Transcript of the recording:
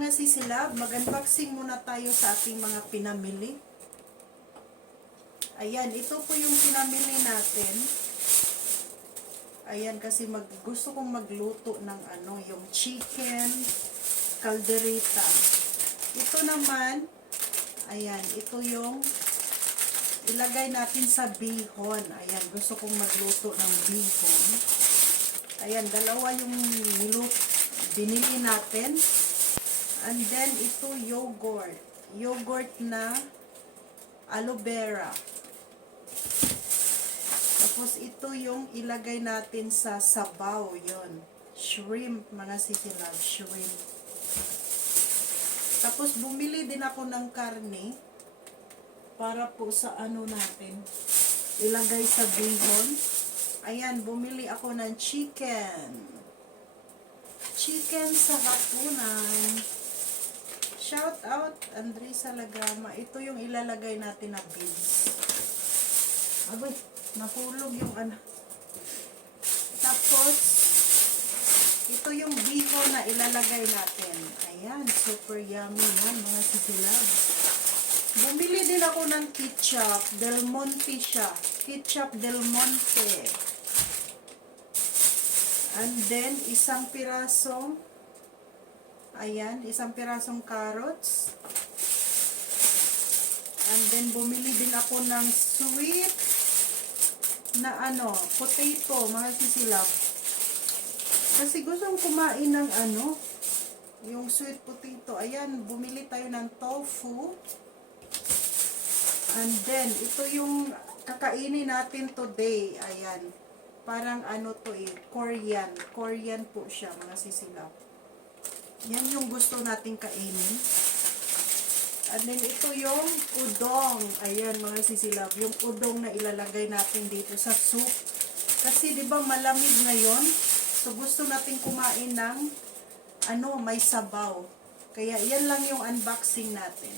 mga sisilab, mag-unboxing muna tayo sa ating mga pinamili. Ayan, ito po yung pinamili natin. Ayan, kasi mag, gusto kong magluto ng ano, yung chicken caldereta. Ito naman, ayan, ito yung ilagay natin sa bihon. Ayan, gusto kong magluto ng bihon. Ayan, dalawa yung niluto, binili natin. And then, ito yogurt. Yogurt na aloe vera. Tapos, ito yung ilagay natin sa sabaw. yon Shrimp, mga sisilab. Shrimp. Tapos, bumili din ako ng karne para po sa ano natin. Ilagay sa bihon. Ayan, bumili ako ng chicken. Chicken sa hapunan. Shout out, Andresa Lagama. Ito yung ilalagay natin na beans. Abay, nahulog yung ano. Tapos, ito yung bihon na ilalagay natin. Ayan, super yummy yan, mga sisilab. Bumili din ako ng ketchup. Del Monte siya. Ketchup Del Monte. And then, isang pirasong, ayan, isang pirasong carrots. And then, bumili din ako ng sweet na ano, potato, mga sisilab. Kasi gusto kong kumain ng ano, yung sweet potato. Ayan, bumili tayo ng tofu. And then, ito yung kakainin natin today. Ayan. Parang ano to eh, Korean. Korean po siya, mga sisilap. Yan yung gusto nating kainin. And then, ito yung udong. Ayan, mga sisilab. Yung udong na ilalagay natin dito sa soup. Kasi, di ba, malamig ngayon. So, gusto natin kumain ng ano, may sabaw. Kaya, yan lang yung unboxing natin.